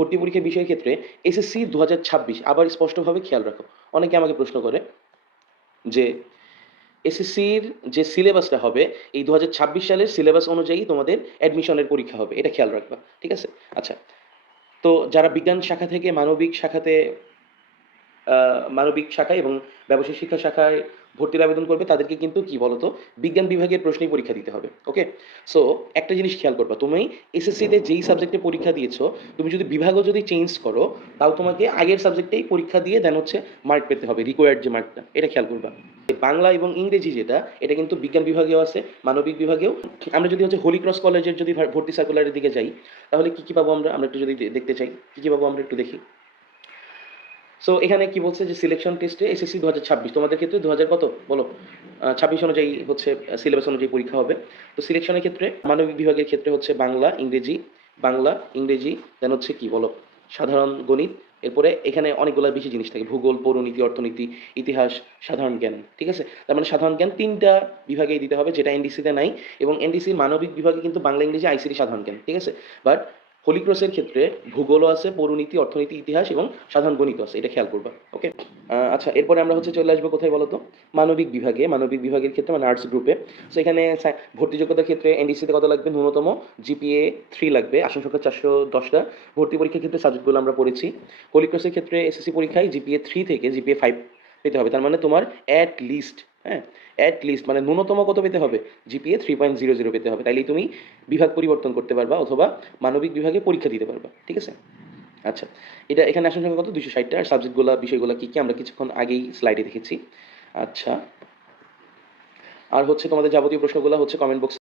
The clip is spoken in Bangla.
ভর্তি পরীক্ষার বিষয়ের ক্ষেত্রে এসএসসি 2026 আবার স্পষ্টভাবে খেয়াল রাখো। অনেকে আমাকে প্রশ্ন করে যে এসএসসির যে সিলেবাসটা হবে এই 2026 সালের সিলেবাস অনুযায়ী তোমাদের অ্যাডমিশনের পরীক্ষা হবে, এটা খেয়াল রাখবা। ঠিক আছে? আচ্ছা, তো যারা বিজ্ঞান শাখা থেকে মানবিক শাখায় এবং ব্যবসায় শিক্ষা শাখায় ভর্তির আবেদন করবে তাদেরকে কিন্তু কি বলতো বিজ্ঞান বিভাগের প্রশ্নেই পরীক্ষা দিতে হবে। ওকে, সো একটা জিনিস খেয়াল করবা, তুমি এসএসসিতে যেই সাবজেক্টে পরীক্ষা দিয়েছো তুমি যদি বিভাগও যদি চেঞ্জ করো তাও তোমাকে আগের সাবজেক্টেই পরীক্ষা দিয়ে দেন হচ্ছে মার্ক পেতে হবে, রিকোয়ার্ড যে মার্কটা, এটা খেয়াল করবা। বাংলা এবং ইংরেজি যেটা এটা কিন্তু বিজ্ঞান বিভাগেও আছে, মানবিক বিভাগেও। আমরা যদি হচ্ছে হোলি ক্রস কলেজের যদি ভর্তি সার্কুলারের দিকে যাই তাহলে কি কি পাবো আমরা আমরা একটু যদি দেখতে চাই কি কি পাবো আমরা একটু দেখি। সো এখানে কি বলছে যে সিলেকশন টেস্টে এসএসসি 2026 তোমাদের ক্ষেত্রে 2000 কত বলো 26 অনুযায়ী হচ্ছে সিলেবাস অনুযায়ী পরীক্ষা হবে। তো সিলেকশনের ক্ষেত্রে মানবিক বিভাগের ক্ষেত্রে হচ্ছে বাংলা ইংরেজি দেন হচ্ছে কি বলো সাধারণ গণিত। এরপরে এখানে অনেকগুলো বেশি জিনিস থাকে, ভূগোল, পৌরনীতি, অর্থনীতি, ইতিহাস, সাধারণ জ্ঞান। ঠিক আছে, তার মানে সাধারণ জ্ঞান তিনটা বিভাগেই দিতে হবে যেটা এনডিসিতে নাই। এবং এনডিসির মানবিক বিভাগে কিন্তু বাংলা ইংরেজি আইসিটি সাধারণ জ্ঞান। ঠিক আছে, বাট হোলি ক্রসের ক্ষেত্রে ভূগোলও আছে, পৌরনীতি, অর্থনীতি, ইতিহাস এবং সাধারণ গণিত আছে, এটা খেয়াল করবা। ওকে, আচ্ছা এরপরে আমরা হচ্ছে চলে আসবো কোথায় বলতো মানবিক বিভাগের ক্ষেত্রে মানে আর্টস গ্রুপে। সো এখানে ভর্তি যোগ্যতার ক্ষেত্রে এনডিসিতে কত লাগবে, ন্যূনতম জিপিএ 3 লাগবে, আসন সংখ্যা 410টা। ভর্তি পরীক্ষার ক্ষেত্রে সাবজেক্টগুলো আমরা পড়েছি। হোলি ক্রসের ক্ষেত্রে এসএসসি পরীক্ষায় জিপিএ 3 থেকে জিপিএ 5 পেতে হবে, তার মানে তোমার অ্যাট লিস্ট, হ্যাঁ অ্যাট লিস্ট মানে ন্যূনতম কত পেতে হবে, জিপিএ 3.00 পেতে হবে, তাইলেই তুমি বিভাগ পরিবর্তন করতে পারবা অথবা মানবিক বিভাগে পরীক্ষা দিতে পারবা। ঠিক আছে, আচ্ছা এটা এখানে আসন সংখ্যা কত 260টা। আর সাবজেক্টগুলো বিষয়গুলো কি কি আমরা কিছুক্ষণ আগেই স্লাইডে দেখেছি। আচ্ছা, আর হচ্ছে তোমাদের যাবতীয় প্রশ্নগুলো হচ্ছে কমেন্ট বক্সে